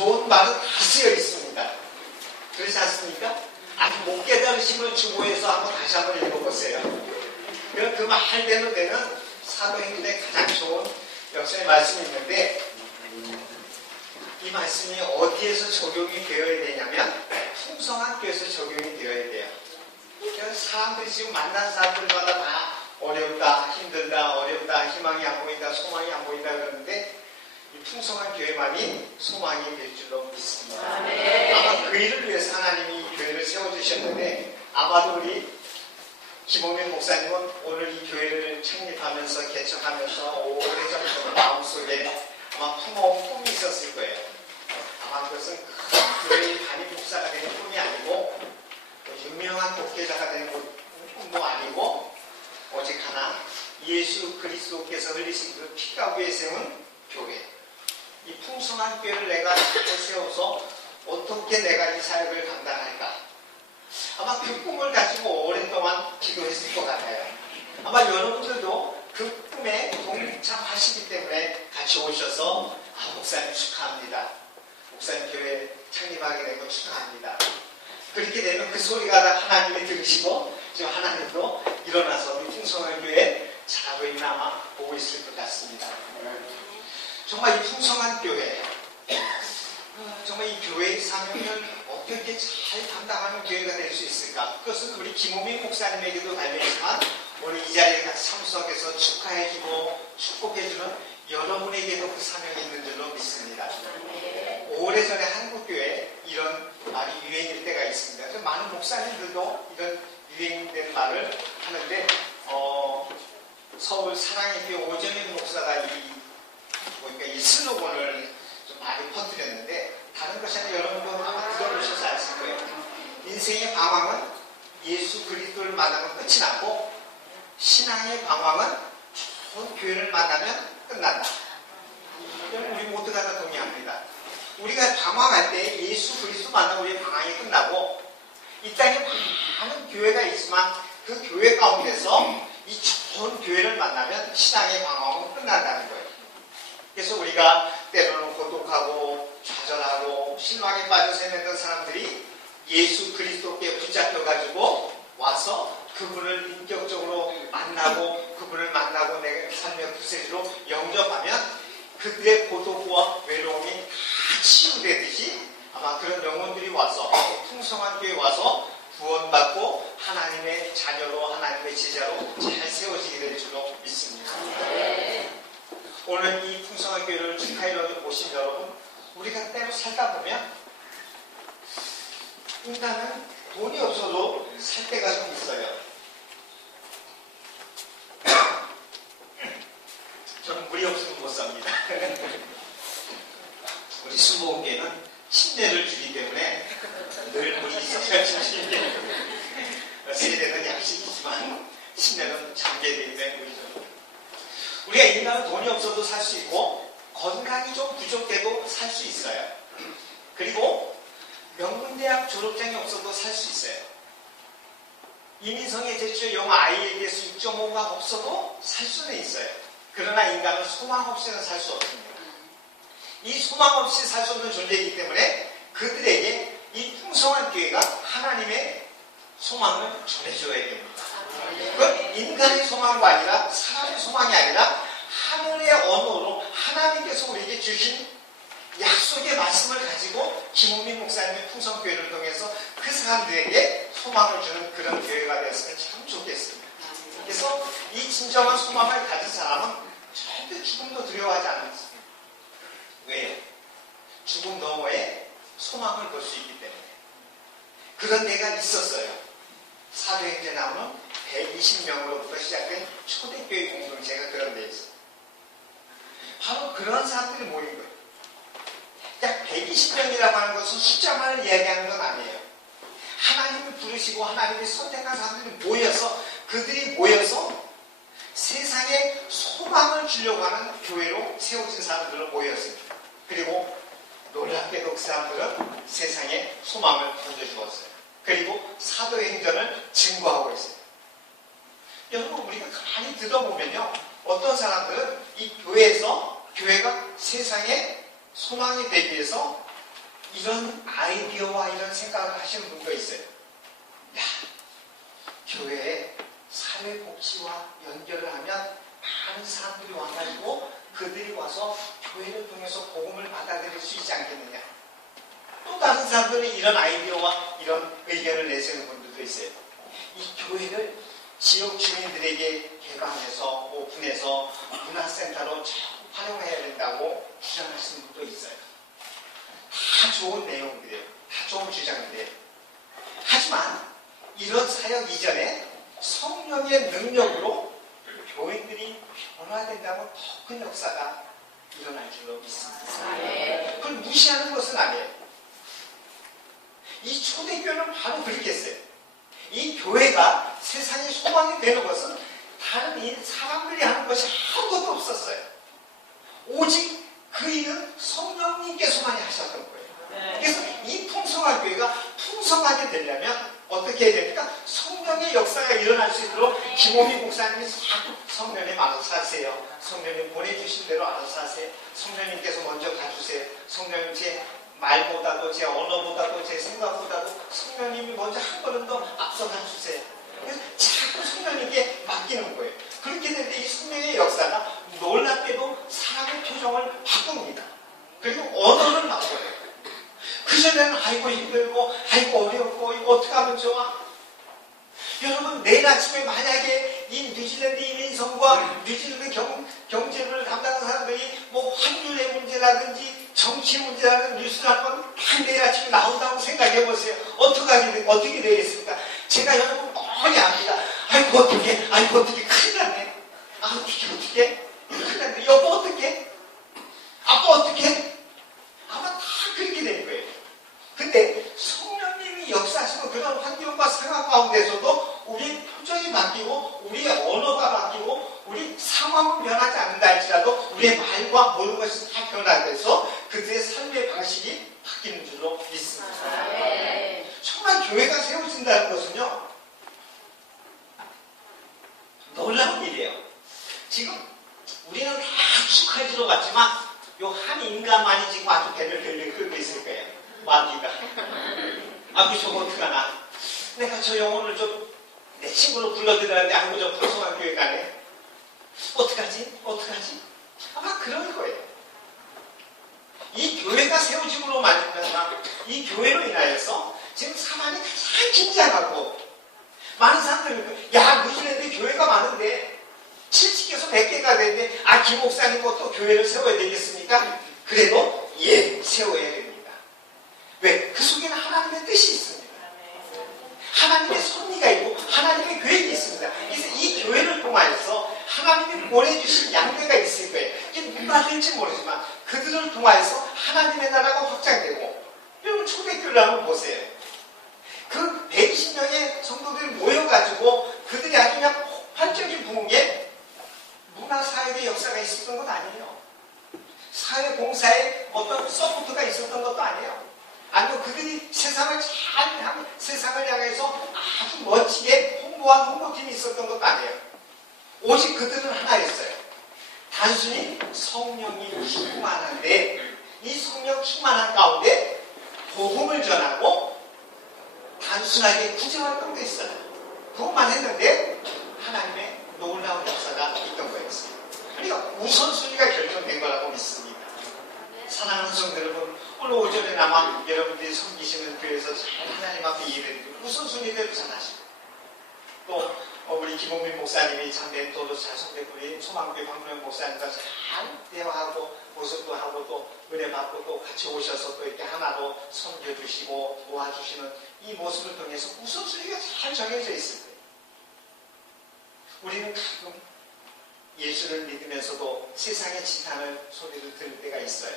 좋은 말은 다 쓰여 있습니다. 그렇지 않습니까? 아직 못 깨달으시면 주보에서 다시 한번 읽어보세요. 그럼 그 말대로 되는 사도행전의 가장 좋은 역사의 말씀이 있는데, 이 말씀이 어디에서 적용이 되어야 되냐면 풍성한 교회에서 적용이 되어야 돼요. 그래서 사람들이 지금 만난 사람들마다 다 어렵다, 힘들다, 어렵다, 희망이 안 보인다, 소망이 안 보인다 그러는데, 이 풍성한 교회만이 소망이 될 줄로 믿습니다. 아마 그 일을 위해서 하나님이 이 교회를 세워주셨는데, 아마도 우리 김홍민 목사님은 오늘 이 교회를 창립하면서 개척하면서 오래전부터 마음속에 아마 품어온 꿈이 있었을 거예요. 아마 그것은 큰 교회의 담임 목사가 되는 꿈이 아니고 유명한 목회자가 되는 꿈도 아니고, 오직 하나 예수 그리스도께서 흘리신 그 피가 위에 세운 교회, 이 풍성한 교회를 내가 잘 세워서 어떻게 내가 이 사역을 감당할까, 아마 그 꿈을 가지고 오랫동안 기도했을 것 같아요. 아마 여러분들도 그 꿈에 동참하시기 때문에 같이 오셔서 목사님 축하합니다, 목사님 교회 창립하게 된 거 축하합니다. 그렇게 되면 그 소리가 하나님이 들으시고 지금 하나님도 일어나서 우리 풍성한 교회 잘하고 있나 아마 보고 있을 것 같습니다. 정말 이 풍성한 교회, 정말 이 교회의 사명을 어떻게 잘 감당하는 교회가 될 수 있을까? 그것은 우리 김홍민 목사님에게도 달려있지만 오늘 이 자리에 같이 참석해서 축하해주고 축복해주는 여러분에게도 그 사명이 있는 줄로 믿습니다. 오래전에 한국교회에 이런 말이 유행일 때가 있습니다. 많은 목사님들도 이런 유행된 말을 하는데, 서울 사랑의 교회 오정현 목사가 이 슬로건을 좀 많이 퍼뜨렸는데, 다른 것이 아니라 여러분도 아마 들어보셔서 아실 거예요. 인생의 방황은 예수 그리스도를 만나면 끝이 나고, 신앙의 방황은 좋은 교회를 만나면 끝난다. 이건 우리 모두가 다 동의합니다. 우리가 방황할 때 예수 그리스도 만나면 우리의 방황이 끝나고, 이 땅에 많은 교회가 있지만 그 교회 가운데서 이 좋은 교회를 만나면 신앙의 방황은 끝난다는 거예요. 그래서 우리가 때로는 고독하고 좌절하고 실망에 빠져서 헤매던 사람들이 예수 그리스도께 붙잡혀가지고 와서 그분을 인격적으로 만나고, 그분을 만나고 내 삶의 구세주로 영접하면 그들의 고독과 외로움이 다 치유되듯이 아마 그런 영혼들이 와서 풍성한 교회에 와서 구원받고 하나님의 자녀로, 하나님의 제자로 잘 세워지게 될 줄로 믿습니다. 오늘 이 풍성한 교회를 축하해로 오신 여러분, 우리가 때로 살다 보면 인간은 돈이 없어도 살 때가 좀 있어요. 저는 물이 없으면 못 삽니다. 우리 수목원계는 침례를 주기 때문에 늘 물이 있어야지. 세대는 약식이지만 침례는 잠재되기 때문에 우리가 인간은 돈이 없어도 살 수 있고, 건강이 좀 부족해도 살 수 있어요. 그리고 명문대학 졸업장이 없어도 살 수 있어요. 이민성의 제출 영어 IELTS 6.5가 없어도 살 수는 있어요. 그러나 인간은 소망 없이는 살 수 없습니다. 이 소망 없이 살 수 없는 존재이기 때문에 그들에게 이 풍성한 교회가 하나님의 소망을 전해줘야 됩니다. 그건 인간의 소망이 아니라, 사람의 소망이 아니라 하늘의 언어로 하나님께서 우리에게 주신 약속의 말씀을 가지고 김홍민 목사님의 풍성교회를 통해서 그 사람들에게 소망을 주는 그런 교회가 되었으면 참 좋겠습니다. 그래서 이 진정한 소망을 가진 사람은 절대 죽음도 두려워하지 않습니다. 왜요? 죽음 너머에 소망을 볼 수 있기 때문에. 그런 데가 있었어요. 사도행전에 나오는 120명으로부터 시작된 초대교회 공동체가 그런 데 있어요. 바로 그런 사람들이 모인 거예요. 약 120명이라고 하는 것은 숫자만을 이야기하는 건 아니에요. 하나님을 부르시고 하나님이 선택한 사람들이 모여서, 그들이 모여서 세상에 소망을 주려고 하는 교회로 세워진 사람들로 모였습니다. 그리고 놀랍게도 그 사람들은 세상에 소망을 던져주었어요. 그리고 사도행전을 증거하고 있어요. 여러분, 우리가 가만히 들어보면요, 어떤 사람들은 이 교회가 세상에 소망이 되기 위해서 이런 아이디어와 이런 생각을 하시는 분도 있어요. 야, 교회에 사회복지와 연결을 하면 많은 사람들이 와가지고 그들이 와서 교회를 통해서 복음을 받아들일 수 있지 않겠느냐. 또 다른 사람들은 이런 아이디어와 이런 의견을 내세우는 분들도 있어요. 이 교회를 지역 주민들에게 개방해서 오픈해서 문화센터로 활용해야 된다고 주장하시는 분도 있어요. 다 좋은 내용들이에요. 다 좋은 주장인데요. 하지만 이런 사역 이전에 성령의 능력으로 교인들이 변화된다면 더 큰 역사가 일어날 줄로 믿습니다. 그걸 무시하는 것은 아니에요. 이 초대교회는 바로 그렇게 했어요. 이 교회가 세상의 소망이 되는 것은 다른 이 사람들이 하는 것이 아무것도 없었어요. 오직 그 일은 성령님께서만이 하셨던 거예요. 그래서 이 풍성한 교회가 풍성하게 되려면 어떻게 해야 됩니까? 성령의 역사가 일어날 수 있도록 김호미 목사님이 성령님 알아서 하세요. 성령님 보내주신 대로 알아서 하세요. 성령님께서 먼저 가주세요. 성령님 제 말보다도 제 언어보다도 제 생각보다도 성령님이 먼저 한 걸음 더 앞서가 주세요. 그래서 자꾸 성령님께 맡기는 거예요. 그렇게 되는데 이 성령의 역사가 놀랍게도 사람의 표정을 바꿉니다. 그리고 언어를 바꿔요. 그전에는 아이고 힘들고 아이고 어렵고 이거 어떻게 하면 좋아? 여러분 내일 아침에 만약에 이 뉴질랜드 이민성과 뉴질랜드 경제를 담당하는 사람들이 뭐 환율의 문제라든지 정치 문제라는 뉴스를 한번 내일 아침에 나온다고 생각해 보세요. 어떻게 되겠습니까? 제가 여러분 뻔히 압니다. 아이고 어떻게 큰일 났네. 어떻게 큰일 났네. 여보 어떻게? 아빠 어떻게? 아마 다 그렇게 되는 거예요. 근데 성령님이 역사하시는 그런 환경과 상황 가운데서도 우리의 표정이 바뀌고 우리의 언어가 바뀌고 우리 상황은 변하지 않는다 할지라도 우리의 말과 모든 것이 다 변화돼서 그들의 삶의 방식이 바뀌는 줄로 믿습니다. 정말 교회가 세워진다는 것은요 놀라운 일이에요. 지금 우리는 다 축하해주러 갔지만 요 한 인간만이 지금 아주 배를 끌고 있을 거예요. 마귀가. 그 저거 어떡하나. 내가 저 영혼을 좀 내 친구로 불러드렸는데 아이고 저 풍성한 교회 가네. 어떡하지? 아마 그럴 거예요. 이 교회가 세워짐으로 말미암아 이 교회로 인하여서 지금 사만이 가장 긴장하고 많은 사람들이 야 뉴질랜드 교회가 많은데 70개에서 100개가 되는데 김 목사님 또 교회를 세워야 되겠습니까? 그래도 세워야 됩니다. 왜? 그 속에는 하나님의 뜻이 있습니다. 하나님의 섭리가 있고 하나님의 계획이 있습니다. 그래서 이 교회를 통하여서 하나님이 보내주신 양대가 있을 거예요. 이게 누가 될지 모르지만 그들을 통하여서 하나님의 나라가 확장되고 여러분 초대교회를 한번 보세요. 그 120명의 성도들이 모여가지고 그들이 아주 그냥 폭발적인 부흥에 문화사회의 역사가 있었던 것 아니에요. 사회봉사에 어떤 서포트가 있었던 것도 아니에요. 아니면 그들이 세상을 잘 세상을 향해서 아주 멋지게 홍보한 홍보팀이 있었던 것도 아니에요. 오직 그들은 하나였어요. 단순히 성령이 충만한데 이 성령 충만한 가운데 복음을 전하고 단순하게 구제활동도 있어요. 그것만 했는데 하나님의 놀라운 역사가 있던 거였어요. 그러니까 우선순위가 결정된 거라고 믿습니다. 사랑하는 성도 여러분, 오늘 오전에나마 여러분들이 섬기시는 교회에서 잘 하나님 앞에 예배드리고 우선순위대로 잘 하시고 또 우리 김홍민 목사님이 참 멘토로 잘 섬기고 우리 소망교회 박문영 목사님과 잘 대화하고 모습도 하고 또 은혜 받고 또 같이 오셔서 또 이렇게 하나로 섬겨주시고 도와주시는 이 모습을 통해서 우선순위가 잘 정해져 있을 거예요. 우리는 가끔 예수를 믿으면서도 세상의 지탄을 소리를 들을 때가 있어요.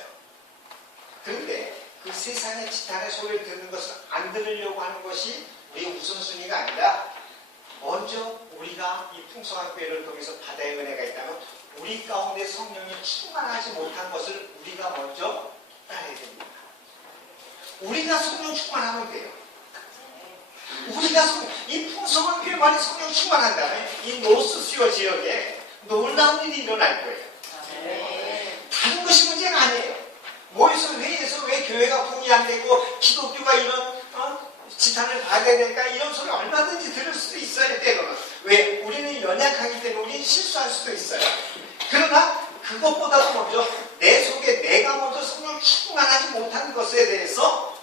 그런데 그 세상의 지탄의 소리를 듣는 것을 안 들으려고 하는 것이 우리의 우선순위가 아니라 먼저 우리가 이 풍성한 교회를 통해서 바다의 은혜가 있다면 우리 가운데 성령이 충만하지 못한 것을 우리가 먼저 따라야 됩니다. 우리가 성령 충만하면 돼요. 우리가 이 풍성한 교회만이 성령 충만한다면 이 노스시어 지역에 놀라운 일이 일어날 거예요. 다른 것이 문제가 아니에요. 모여서 회의에서 왜 때문에 교회가 붕이 안 되고 기독교가 이런 지탄을 받아야 되니까 이런 소리 얼마든지 들을 수도 있어요. 때로는. 왜? 우리는 연약하기 때문에 우리는 실수할 수도 있어요. 그러나 그것보다도 먼저 내 속에 내가 먼저 성령 충만하지 못한 것에 대해서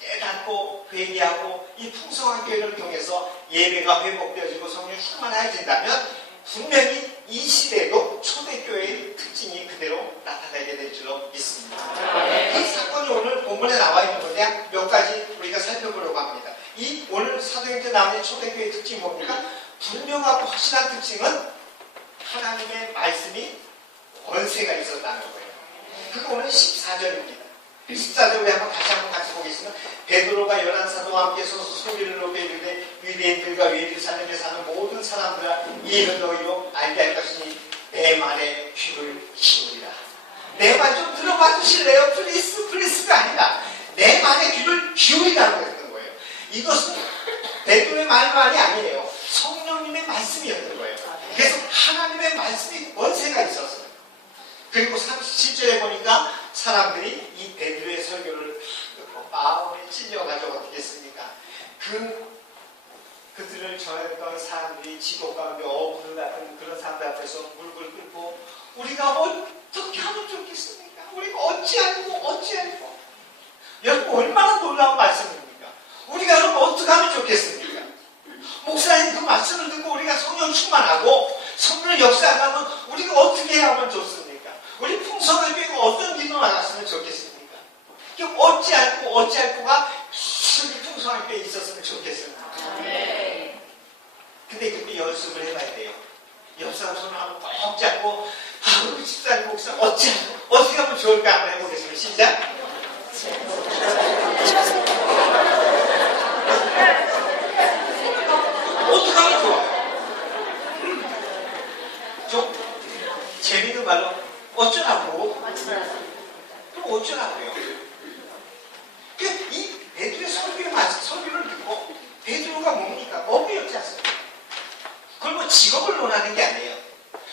깨닫고 회개하고 이 풍성한 교회를 통해서 예배가 회복되어지고 성령 충만해진다면 분명히 이 시대에도 초대교회의 특징이 그대로 나타나게 될 줄로 믿습니다. 그 사건이 오늘 본문에 나와 있는 건데 몇 가지 우리가 살펴보려고 합니다. 이 오늘 사도행전에 나오는 초대교회의 특징이 뭡니까? 분명하고 확실한 특징은 하나님의 말씀이 권세가 있었다는 거예요. 그거 오늘 14절입니다. 14절 우리 한번 다시 한번 같이 보겠습니다. 베드로가 11사도와 함께 서서 소리를 높여 이르되 유대인들과 예루살렘에 사는 모든 사람들아 이 일은 너희로 알게 할 것이니 내 말에 귀를 기울이라. 내 말 좀 들어봐 주실래요? 플리스가 아니라 내 말에 귀를 기울이라고 했던 거예요. 이것은 베드로의 말만이 아니에요. 성령님의 말씀이었던 거예요. 그래서 하나님의 말씀이 권세가 있었어요. 그리고 37절에 보니까 사람들이 이 베드로의 설교를 듣고 마음에 찔려가지고 어떻게 했습니까? 그들을 전했던 사람들이 지옥 가운데 어부들 같은 그런 사람들 앞에서 물을 끓고 우리가 어떻게 하면 좋겠습니까? 우리가 어찌하고 여러분 얼마나 놀라운 말씀입니까? 우리가 여러분 어떻게 하면 좋겠습니까? 목사님 그 말씀을 듣고 우리가 성령 충만하고 성령의 역사하면 우리가 어떻게 해야 하면 좋습니까? 우리 풍성한 교회가 어떤 일로 나갔으면 좋겠습니까? 어찌할거가 계속 풍성한 교회에 있었으면 좋겠습니다. 근데 그때 연습을 해봐야 돼요. 옆 사람 손을 한번 꼭 잡고 우리 집사님 목사 어떻게 하면 좋을까 한번 해보겠습니다. 시작. 어떻게 하면 좋아요? 좀 재밌는 말로 어쩌라고? 그럼 어쩌라고요? 이 베드로의 설교를 듣고 베드로가 뭡니까? 어부였지 않습니까? 그걸 뭐 직업을 논하는 게 아니에요.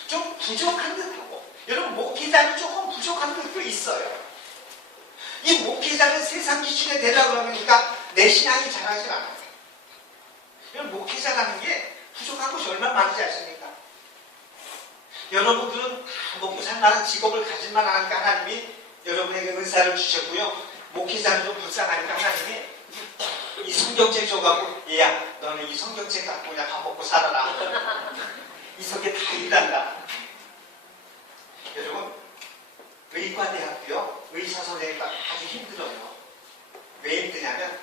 좀 부족한 듯하고 여러분 목회자는 조금 부족한 듯도 있어요. 이 목회자는 세상 기준에 되려고 그러니까 내 신앙이 자라지 않아요. 여러분 목회자라는 게 부족한 것이 얼마나 많은지 아십니까? 여러분들은 먹고 살만한 직업을 가질만 하니까 하나님이 여러분에게 은사를 주셨고요. 목회자는 좀 불쌍하니까 하나님이 이 성경책 줘갖고 얘야 너는 이 성경책 갖고 그냥 밥 먹고 살아라. 이 속에 다 일난다. 여러분 의과대학교요. 의사선생님과 아주 힘들어요. 왜 힘드냐면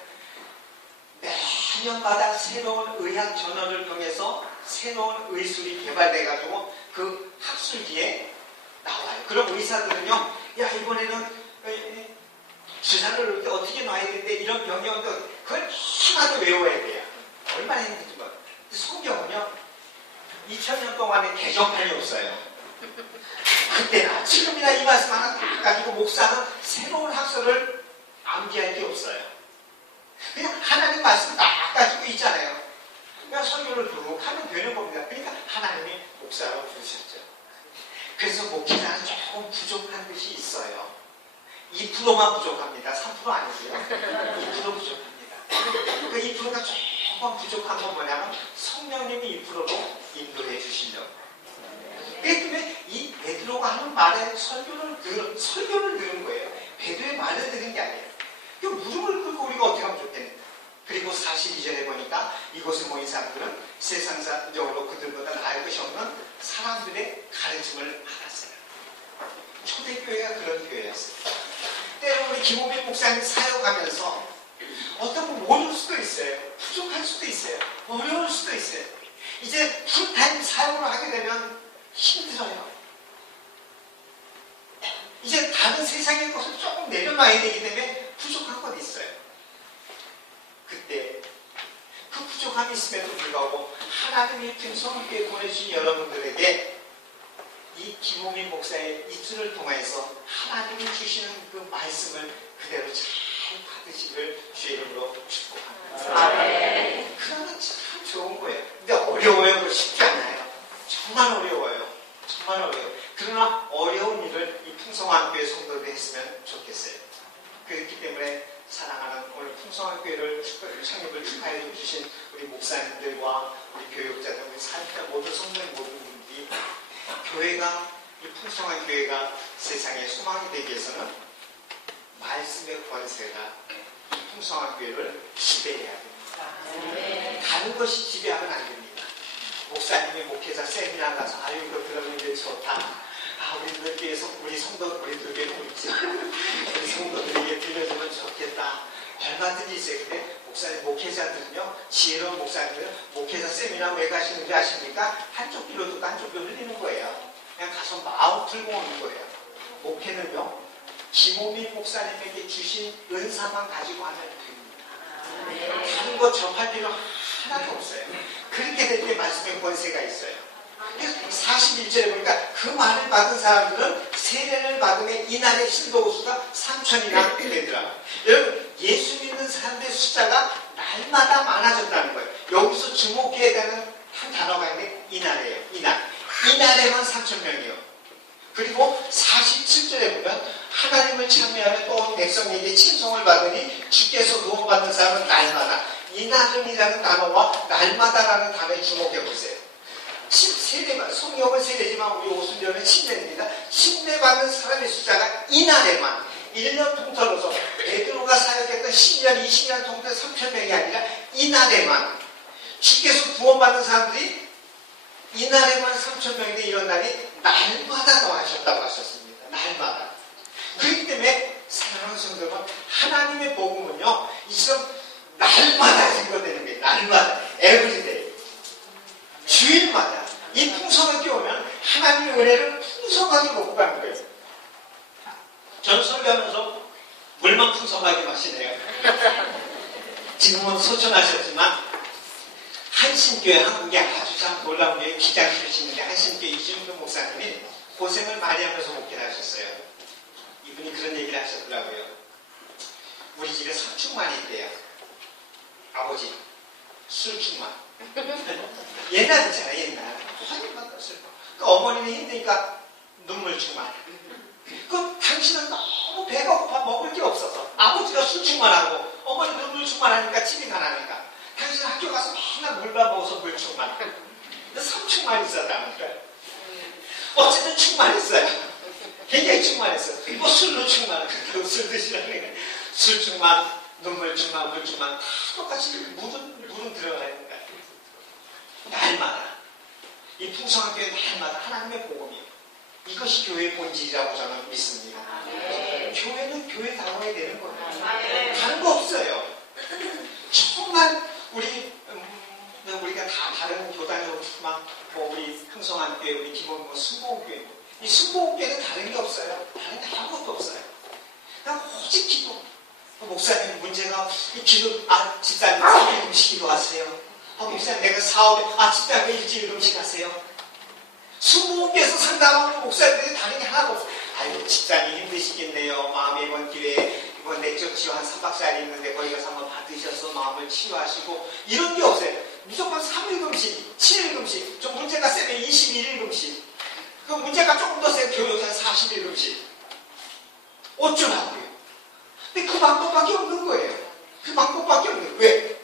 매년마다 새로운 의학 저널을 통해서 새로운 의술이 개발돼가지고 그 학술지에 나와요. 그럼 의사들은요, 야 이번에는 주사를 어떻게 놔야 되는데 이런 병명도 그걸 하나도 외워야 돼요. 얼마나 힘든지 뭐. 성경은요 2000년 동안에 개정판이 없어요. 그때나 지금이나 이 말씀 하나 딱 가지고 목사는 새로운 학설을 암기할 게 없어요. 그냥 하나님 말씀 딱 가지고 있잖아요. 그냥 설교를 쭉 하면 되는 겁니다. 그러니까 하나님이 목사로 부르셨죠. 그래서 목회자는 조금 부족한 것이 있어요. 2%만 부족합니다. 3% 아니고요. 2% 부족합니다. 그 2%가 조금 부족한 건 뭐냐면 성령님이 2%로 인도해 주시려고. 그렇기 때문에 이 베드로가 하는 말에 설교를 들은 거예요. 베드로의 말을 들은 게 아니에요. 그 무릎을 꿇고 우리가 어떻게 하면 좋겠는가. 그리고 42절에 보니까 이곳에 모인 사람들은 세상적으로 그들보다 나을 것이 없는 사람들의 가르침을 받았어요. 초대교회가 그런 교회였어요. 때로 우리 김호빈 목사님 사역하면서 어떤 분 모를 수도 있어요. 부족할 수도 있어요. 어려울 수도 있어요. 이제 풀타임 사역을 하게 되면 힘들어요. 이제 다른 세상의 것을 조금 내려놔야 되기 때문에 부족한 건 있어요. 그때 그 부족함이 있음에도 불구하고 하나님이 풍성하게 보내주신 여러분들에게 이 김호민 목사의 입술을 통해서 하나님이 주시는 그 말씀을 그대로 잘 받으시길 주의 이름으로 축복합니다. 그러면 참 좋은 거예요. 근데 어려워요. 그거 쉽지 않아요. 정말 어려워요. 정말 어려워요. 그러나 어려운 일을 이 풍성한 교회 성도들이 했으면 좋겠어요. 그렇기 때문에 사랑하는 오늘 풍성한 교회를 창립을 축하해 주신 우리 목사님들과 우리 교육자들, 우리 사역자 모든 성도님 모든 분들이 교회가, 이 풍성한 교회가 세상의 소망이 되기 위해서는 말씀의 권세가 이 풍성한 교회를 지배해야 됩니다. 다른 것이 지배하면 안 됩니다. 목사님이 목회자 세미나 가서 아유 이거 들으면 이게 좋다. 우리들 교회에서 우리 성도들에게 우리 성도들에게 들려주면 좋겠다. 얼마든지 있어요. 근데 목사님 목회자들은요, 지혜로운 목사님들은 목회자 세미나 왜 가시는지 아십니까? 한쪽 귀로 듣고 한쪽 귀로 흘리는 거예요. 그냥 가서 마음 풀고 오는 거예요. 목회는요, 김호민 목사님에게 주신 은사만 가지고 하면 됩니다. 다른 거 접할 필요 하나도 없어요. 그렇게 될 때 말씀의 권세가 있어요. 41절에 보니까 그 말을 받은 사람들은 세례를 받으면 이날의 신도 수가 3,000이나 되더라. 여러분, 예수 믿는 사람들의 숫자가 날마다 많아졌다는 거예요. 여기서 주목해야 되는 한 단어가 있는데 이날이에요. 이날에만 3,000명이요. 그리고 47절에 보면 하나님을 찬미하며 또 백성에게 칭송을 받으니 주께서 구원받는 사람은 날마다. 이날은이라는 단어와 날마다라는 단어에 주목해 보세요. 세례만, 성령은 세례지만 우리 오순절은 침례입니다. 침례받는 사람의 숫자가 이날에만 1년 통틀어서 베드로가 사역했던 10년, 20년 통틀어 3,000명이 아니라 이날에만 주께서 구원받는 사람들이 이날에만 3,000명인데 이런 날이 날마다 더하셨다고 하셨습니다. 날마다. 그렇기 때문에 사랑하는 성도는 하나님의 복음은요, 이처럼 날마다 증거되는 거예요. 날마다. 에브리데이. 주일마다 이 풍성하게 오면 하나님의 은혜를 풍성하게 먹고 가는 거예요. 저는 설교하면서 물만 풍성하게 마시네요. 지금은 소천하셨지만 한신교회, 한국에 아주 참 놀라운 게 기장이시는데 한신교회 이준규 목사님이 고생을 많이 하면서 목회를 하셨어요. 이분이 그런 얘기를 하셨더라고요. 우리 집에 석충만이 있대요. 아버지 술충만. 옛날이잖아, 옛날. 그 어머니는 힘드니까 눈물충만. 그 당신은 너무 배가 고파 먹을 게 없어서 아버지가 술충만하고 어머니 눈물충만하니까 집이 가난하니까 당신은 학교 가서 맨날 물만 먹어서 물충만. 근데 3충만 있었다는 거예요. 어쨌든 충만했어요. 굉장히 충만했어요. 뭐 술로 충만, 그렇게 술 드시라는 거예요. 술충만, 눈물충만, 물충만 다 똑같이 물은 들어가야 된다. 날마다 이 풍성한 교회 날마다 하나님의 복음이에요. 이것이 교회의 본질이라고 저는 믿습니다. 교회는 교회다워야 되는 거예요. 다른 거 없어요. 정말 우리가 다 다른 교단이지만 우리 풍성한 교회, 우리 기본 순복음교회, 이 순복음교회는 다른 게 없어요. 다른 게 아무것도 없어요. 그냥 오직 기도. 목사님 문제가 이 기도, 집사님 3일 금식 기도하세요. 목사님 내가 사업에, 집사님 일주일 금식 하세요. 순복음교회에서 상담하는 목사님들이 다른 게 하나도 없어요. 아이고 집사님 힘드시겠네요. 마음의 이번 기회에 이번 내적 치유 한 3박 4일 있는데 거기 가서 한번 받으셔서 마음을 치유하시고 이런 게 없어요. 무조건 3일 금식, 7일 금식, 좀 문제가 세면 21일 금식, 그 문제가 조금 더 세면 교육 한 40일 금식. 어쩌라고요? 근데 그 방법밖에 없는 거예요. 그 방법밖에 없는 거예요. 왜?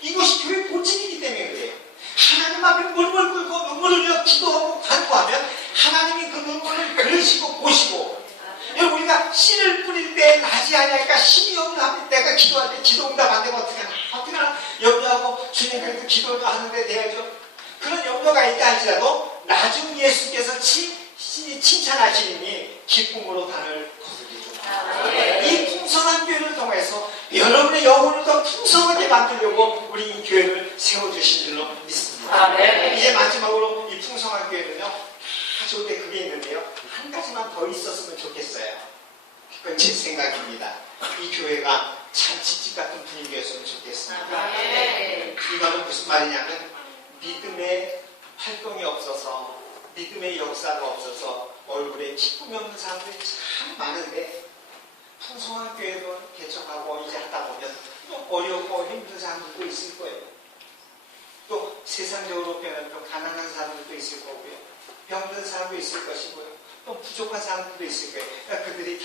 이것이 교회 본질이기 때문에 그래요. 하나님 앞에 물을 끓고 눈물을 흘려 기도하고 간구하면 하나님이 그 눈물을 그러시고 보시고, 여러분 우리가 씨를 뿌릴 때 나지 아니하니까 힘이 없는 때가 기도할 때 기도응답 안 되면 어떻게 하나 염려하고 주님 그래도 기도도 하는데 내야죠. 그런 염려가 있다 할지라도 나중 예수께서 칭찬하시니 기쁨으로 단을 거두리죠. 이 풍성한 교회를 통해서 여러분의 영혼을 더 풍성하게 만들려고 우리 이 교회를 세워주신 줄로 믿습니다. 이제 마지막으로 이 풍성한 교회는요, 가져올 때 그게 있는데요, 한 가지만 더 있었으면 좋겠어요. 그건 제 생각입니다. 이 교회가 잔치집 같은 분위기였으면 좋겠습니다. 이거는 무슨 말이냐면 믿음의 활동이 없어서, 믿음의 역사가 없어서 얼굴에 기쁨이 없는 사람들이 참 많은데, 풍성한 교회도 개척하고 이제 하다 보면 또 어렵고 힘든 사람들도 있을 거예요. 또 세상적으로 표현하면 좀 가난한 사람들도 있을 거고요. 병든 사람도 있을 것이고요. 또 부족한 사람들도 있을 거예요. 그러니까 그들이 다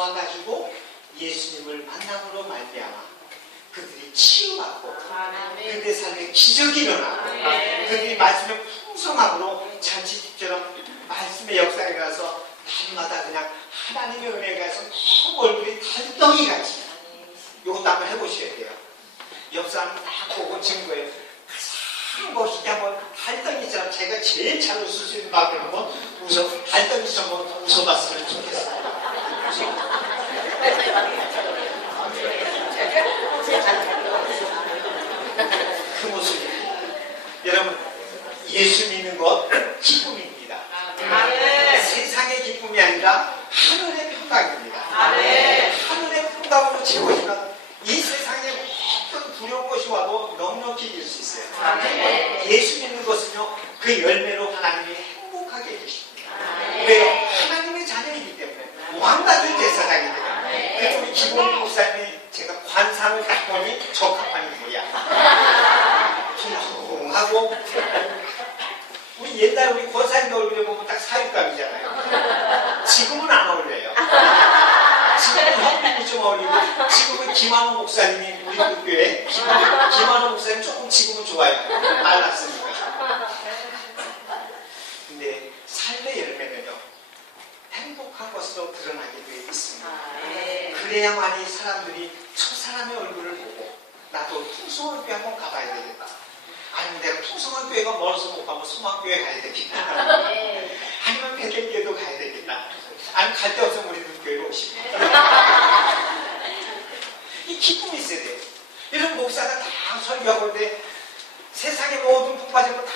와가지고 예수님을 만남으로 말미암아 그들이 치유받고 그들의 삶에 기적이 일어나 그들이 말씀의 풍성함으로 잔치집처럼 말씀의 역사에 가서 날마다 그냥 하나님의 은혜가 가서 너무 얼굴이 달덩이같이. 이것도 한번 해보셔야 돼요. 옆 사람 딱 보고 증거예요. 가장 멋있게 한번 달덩이처럼 제가 제일 잘 웃을 수 있는 말을 한번 달덩이처럼 한번 웃어봤으면 좋겠어요. 그 모습이 여러분 예수 믿는 것 기쁨입니다. 세상의 기쁨이 아니라 하늘의 평강입니다. 하늘의 평강으로 채워지면 이 세상에 어떤 두려운 것이 와도 넉넉히 이길 수 있어요. 예수 믿는 것은요 그 열매로 하나님이 행복하게 해주십니다. 왜요? 하나님의 자녀이기 때문에 왕같은 제사장이기 때문에. 그래서 우리 김원희 목사님이 제가 관상을 딱 보니 적합한 인물이야. 퉁퉁하고 우리 옛날 우리 권사님 얼굴에 보면 딱 사육감이잖아요. 지금은 안 어울려요. 지금은 형님이 좀 어울리고 지금은 김한호 목사님이 우리 교회 김한호 목사님 조금 지금은 좋아요. 말랐으니까. 근데 삶의 열매는요 행복한 것으로 드러나게 되어 있습니다. 그래야만이 사람들이 저 사람의 얼굴을 보고 나도 풍성한 교회 한번 가봐야 되겠다. 아니면 내가 풍성한 교회가 멀어서 못 가면 소망교회 가야 되겠다. 아니면 베들교회도 가야 되겠다. 아니면 갈 데 없으면 우리는 교회로 오시고. 이 기쁨이 있어야 돼요. 이런 목사가 다 설교하고 있는데 세상의 모든 풍파적으로 다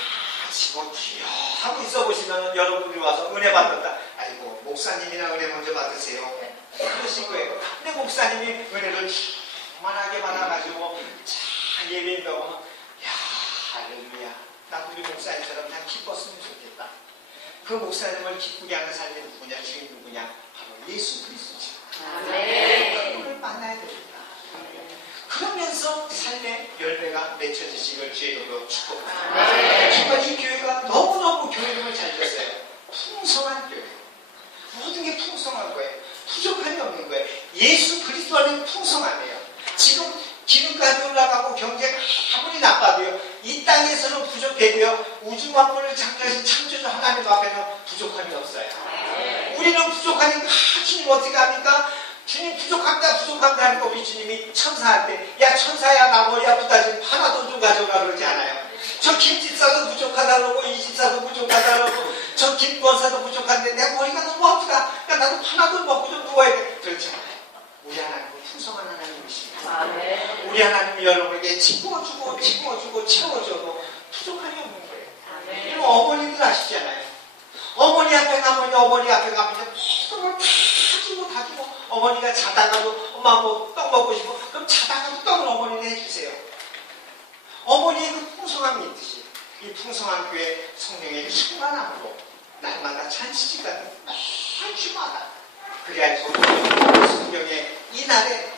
지고 주여 하고 있어 보시면 여러분들이 와서 은혜 받는다. 아이고 목사님이나 은혜 먼저 받으세요. 그러신 거예요. 근데 목사님이 은혜를 충만하게 받아가지고 잘 예배인다고 하면 야 할렐루야 나 우리 목사님처럼 다 기뻤으면 좋겠다. 그 목사님을 기쁘게 하는 삶이 누구냐 주인 누구냐 바로 예수 그리스도죠. 그분을 만나야 됩니다. 그러면서 삶의 열매가 맺혀지시길 주의로 축복합니다. 정말 이 교회가 너무너무 교회 이름을 잘 줬어요. 풍성한 교회. 모든 게 풍성한 거예요. 부족함이 없는 거예요. 예수 그리스도 안에는 풍성하네요. 지금 기름값이 올라가고 경제가 아무리 나빠도요 이 땅에서는 부족해도요 우주 만물을 창조하신 창조주 하나님 앞에는 부족함이 없어요. 우리는 부족하니까 주님 어떻게 합니까? 주님 부족합니다 하니까 우리 주님이 천사한테 야 천사야 나 머리 아프다 지금 하나도 좀 가져가 그러지 않아요. 저 김집사도 부족하다 그러고 이 집사도 부족하다 그러고 저 김권사도 부족한데 내 머리가 너무 아프다. 그러니까 나도 하나도 먹고 좀 누워야 돼. 그렇지 않아요. 우리 하나님은 풍성한 하나님이십니다. 우리 하나님이 여러분에게 집어주고 채워줘도 부족함이 없는 거예요. 이런 어머니들 아시잖아요. 어머니 앞에 가면 모든 걸 다 주고 어머니가 자다가도 엄마 뭐 떡 먹고 싶어 그럼 자다가도 떡을 어머니는 해주세요. 어머니의 그 풍성함이 있듯이 이 풍성한 교회 성령의 충만함으로 날마다 잔치집까지 매일 주마다 그래야지 성경에 이날에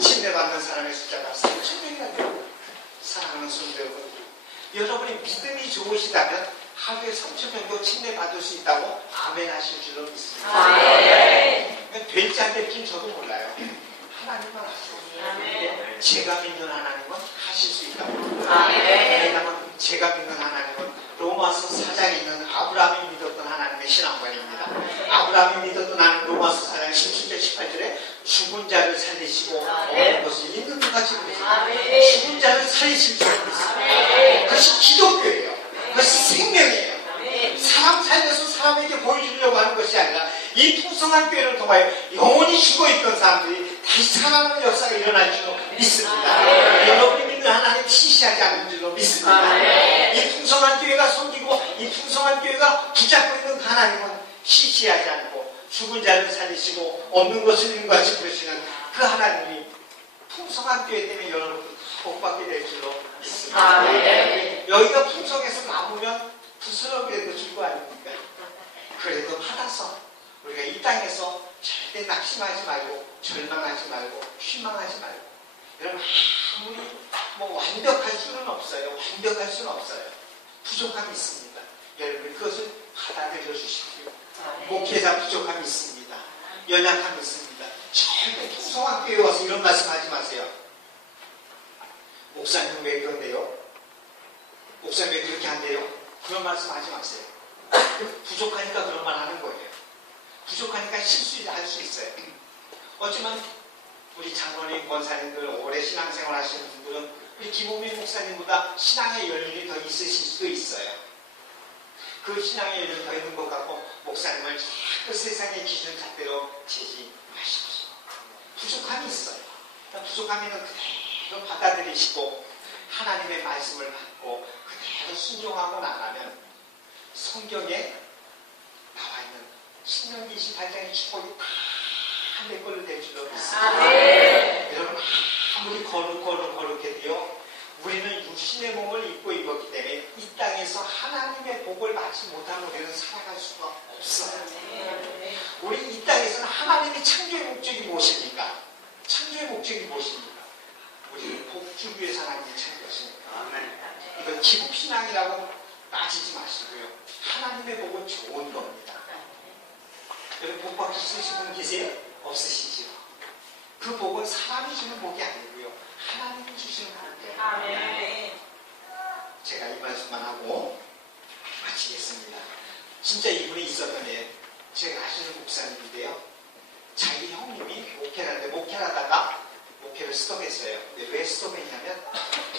침례받는 사람의 숫자가 3,000명이나 돼요. 사랑하는 성도 여러분, 여러분이 믿음이 좋으시다면 하루에 3,000명도 침례받을 수 있다고 아멘 하실 줄로 믿습니다. 될지 안 될지는 저도 몰라요. 하나님만 아시고 제가 믿는 하나님은 하실 수 있다고. 왜냐하면 제가 믿는 하나님은 로마서 4장에 있는 아브라함이 믿었던 하나님의 신앙관입니다. 아브라함이 믿었던 하나님 로마서 4장 17절 18절에 죽은 자를 살리시고 얻는 것을 있는 것 같이 그러십니다. 죽은 자를 살리실 줄 믿습니다. 그것이 기독교예요. 그것이 생명이에요. 사람 살려서 사람에게 보여주려고 하는 것이 아니라 이 풍성한 교회를 통하여 영원히 죽어있던 사람들이 다시 살아나는 역사가 일어날 줄로 믿습니다. 여러분이 믿는 하나님 시시하지 않는 줄로 믿습니다. 이 풍성한 교회가 섬기고 이 풍성한 교회가 붙잡고 있는 하나님은 시시하지 않고 죽은 자를 살리시고 없는 것을 있는 것 같이 그러시는 그 하나님이 풍성한 교회 때문에 여러분 복받게 될 줄로 믿습니다. 여기가 풍성해서 남으면 부스러기라도 줄 거 아닙니까? 그래도 받아서 우리가 이 땅에서 절대 낙심하지 말고 절망하지 말고 희망하지 말고 여러분 아무리 뭐 완벽할 수는 없어요. 부족함이 있습니다. 여러분 그것을 받아들여 주십시오. 목회자 부족함이 있습니다. 연약함이 있습니다. 풍성한 교회 와서 이런 말씀 하지 마세요. 목사님 왜 그런데요? 목사님 왜 그렇게 한대요? 그런 말씀 하지 마세요. 부족하니까 그런 말 하는 거예요. 부족하니까 실수할 수 있어요. 어쩌면 우리 장로님, 권사님들 오래 신앙생활 하시는 분들은 우리 김호민 목사님보다 신앙의 연륜이 더 있으실 수도 있어요. 그 신앙의 연륜이 더 있는 것 같고 목사님을 자꾸 세상의 기준 잣대로 재지 마십시오. 부족함이 있어요. 부족함에는 그대로 받아들이시고 하나님의 말씀을 받고 그대로 순종하고 나가면 성경에 나와 있는 신명기 28장의 축복이 다 내 걸로 될 줄로 믿습니다. 여러분 아무리 거룩해도요 우리는 육신의 몸을 입고 입었기 때문에 이 땅에서 하나님의 복을 받지 못하면 우리는 살아갈 수가 없어요. 우리 이 땅에서는 하나님의 창조의 목적이 무엇입니까? 창조의 목적이 무엇입니까? 우리는 복 주기 위해서 하나님이 창조하십니까? 이거 기복신앙이라고 따지지 마시고요. 하나님의 복은 좋은 겁니다. 여러분 복 받기 싫으신 분 계세요? 없으시죠? 그 복은 사람이 주는 복이 아니고요. 하나님이 주시는 복이에요. 제가 이 말씀만 하고 마치겠습니다. 진짜 이분이 있었던 일, 제가 아시는 목사님인데요. 자기 형님이 목회를 하다가 목회를 스톱했어요. 왜 스톱했냐면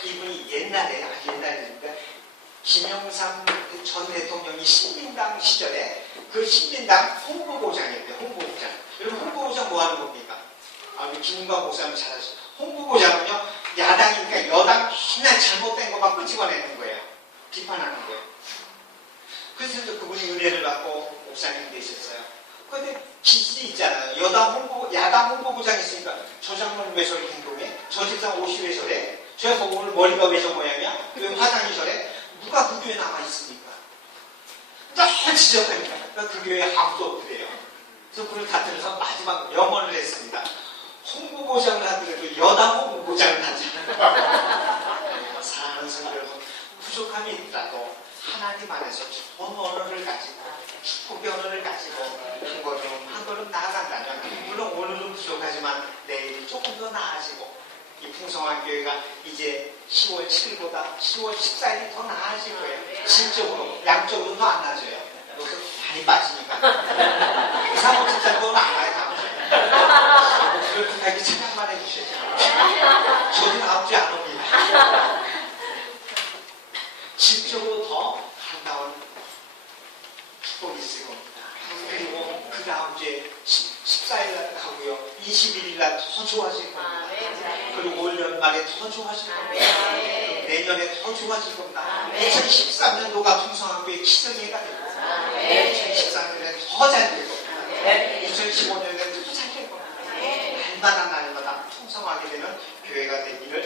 이분이 옛날에, 아주 옛날이니까 김영삼 전 대통령이 신민당 시절에 그 신민당 홍보부장이었대요. 홍보부장. 여러분 홍보부장 뭐 하는 겁니까? 우리 김은광 목사님 잘 아시죠? 홍보부장은요 야당이니까 여당 맨날 잘못된 것만 끄집어내는 거예요. 비판하는 거예요. 그래서 그분이 은혜를 받고 목사님 되셨어요. 그런데 기질이 있잖아요. 야당 홍보부장 있으니까 저 장로는 왜 저렇게 행동해? 저 집사람 옷이 왜 저래? 저 오늘 머리가 왜 저 모양이야? 왜 화장이 저래? 누가 그 교회에 나와 있습니까? 너무 지적하니까 그 교회에 아무도 없더래요. 그래서 그걸 다투면서 마지막 명언을 했습니다. 홍보부장을 하더라도 여당 홍보부장을 하잖아요. 사랑하는 성도 여러분, 부족함이 있더라도 하나님 안에서 좋은 언어를 가지고 축복의 언어를 가지고 한 걸음 나아간다면 물론 오늘은 부족하지만 내일 조금 더 나아지고 이 풍성한 교회가 이제 10월 7일보다 10월 14일이 더 나아질 거예요. 질적으로, 양적으로 더 안 나아져요. 여기서 많이 빠지니까. 사모 집사님은 안 가요, 다음 주에. 그럴 때까지 생각만 해주셔야죠. 저는 다음 주에 안 옵니다. 질적으로 더 아름다운 축복이 있을 겁니다. 그리고 그 다음 주에 14일 날 가고요. 21일 날 더 좋아질 겁니다. 그리고 올 연말에 더 좋아질 겁니다. 내년에 더 좋아질 겁니다. 2013년도가 풍성한교회 기성회가 될 겁니다. 2013년에 더 잘 될 겁니다. 2015년에 더 잘 될 겁니다. 날마다 풍성하게 되는 교회가 되기를